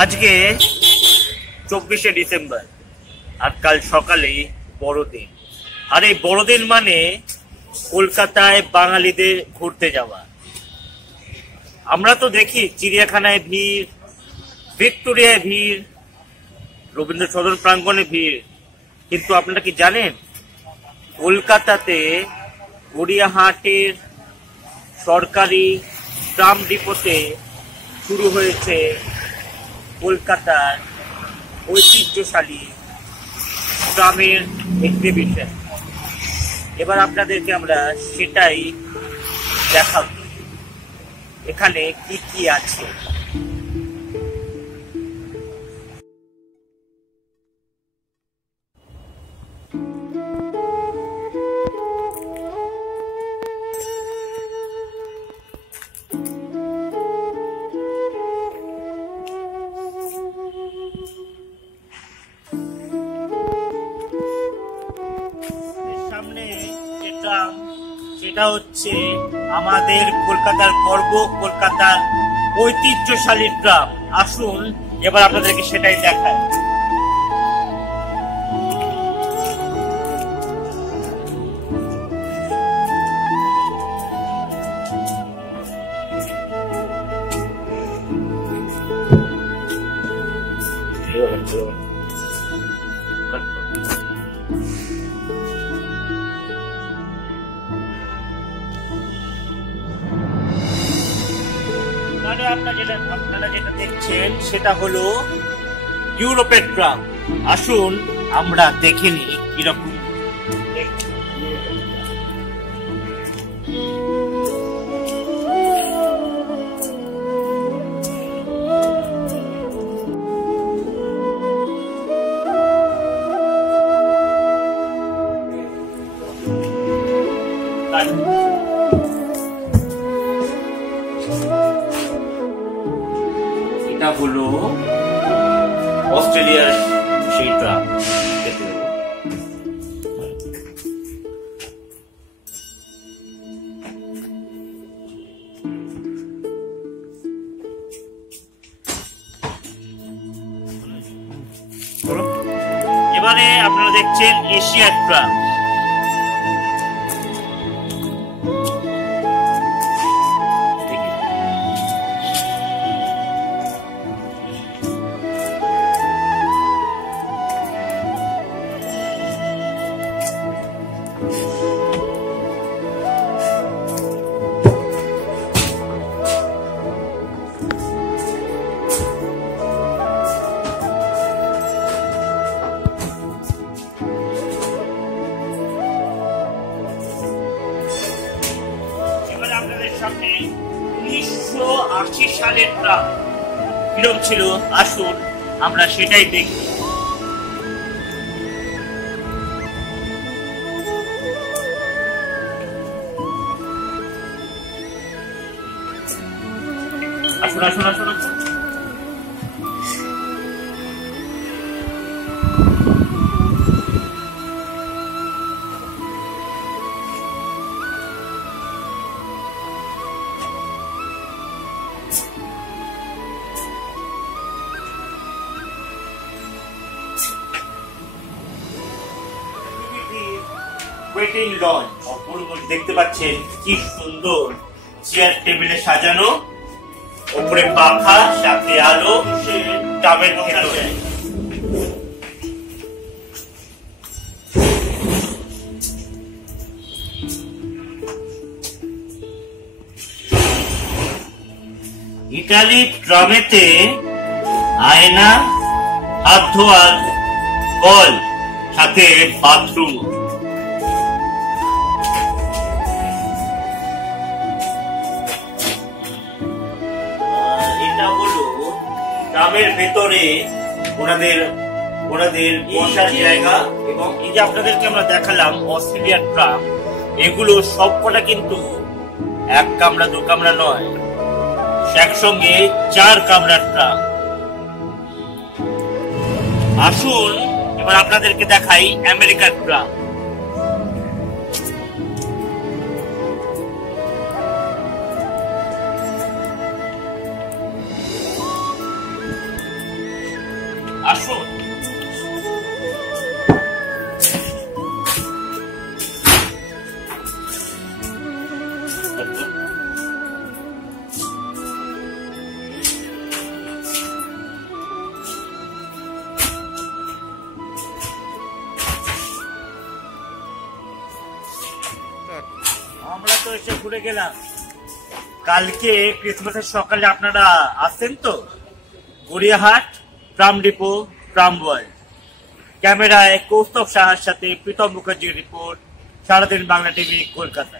আজকে 24শে ডিসেম্বর আর কাল সকালেই বড়দিন। আর এই বড়দিন মানে কলকাতায় বাঙালিদের ঘুরতে যাওয়া। আমরা তো দেখি চিড়িয়াখানায় ভিড়, ভিক্টোরিয়ায় ভিড়, রবীন্দ্র সদন প্রাঙ্গণে ভিড়, কিন্তু আপনারা কি জানেন কলকাতাতে গড়িয়াহাটের সরকারি ট্রাম ডিপোতে শুরু হয়েছে কলকাতার ঐতিহ্যশালী ট্রামের এক্সিবিশন। এবার আপনাদেরকে আমরা সেটাই দেখাবো এখানে কি কি আছে। সামনে যে ট্রাম, সেটা হচ্ছে আমাদের কলকাতার গর্ব, কলকাতার ঐতিহ্যশালী ট্রাম। আসুন এবার আপনাদেরকে সেটাই দেখায়। আপনারা যেটা দেখছেন সেটা হলো ইউরোপের ট্রাম। আসুন আমরা দেখে নিই কিরকম। এটা হলো অস্ট্রেলিয়ার সেই ট্রাম। এবারে আপনারা দেখছেন এশিয়ার ট্রাম। সামনে 1980 সালের ট্রাম কিরকম ছিল, আসুন আমরা সেটাই দেখি। আসুন আসুন আসুন আসুন। ওয়েটিং লঞ্চ, অপূর্ব দেখতে পাচ্ছেন কি সুন্দর চেয়ার টেবিলে সাজানো, উপরে পাখা, সাথে আলো, সে ট্রামের ভেতরে। ইটালি ট্রামেতে আয়না, হাত ধোয়ার কল, সাথে বাথরুম। এটা হলো ট্রামের ভেতরে ওনাদের বসার জায়গা। এবং এই যে আপনাদেরকে আমরা দেখালাম অস্ট্রেলিয়ার ট্রাম, এগুলো সবকটা কিন্তু এক কামরা দু কামরা নয়, একসঙ্গে 4 কামরার ট্রাম। আসুন এবার আপনাদেরকে দেখাই আমেরিকার ট্রাম। আসুন। আমরা তো এসে ঘুরে গেলাম। কালকে ক্রিসমাসের সকালে আপনারা আসছেন তো? Gariahat tram depot tram world. ক্যামেরায় কৌস্তব সাহার সাথে প্রীতম মুখার্জির রিপোর্ট, সারাদিন বাংলা টিভি, কলকাতা।